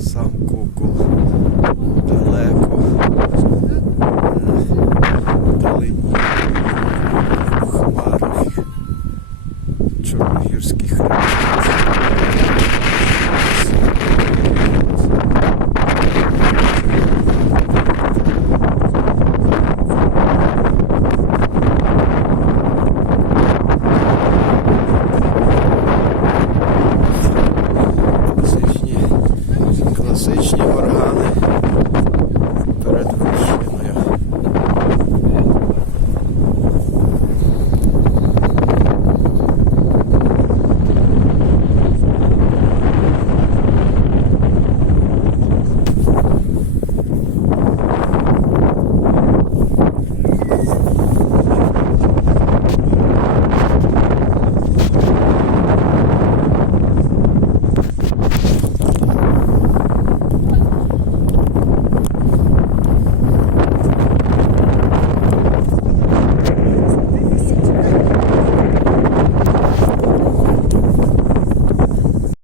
сам кукол далеко. Далині хмарних чорногірських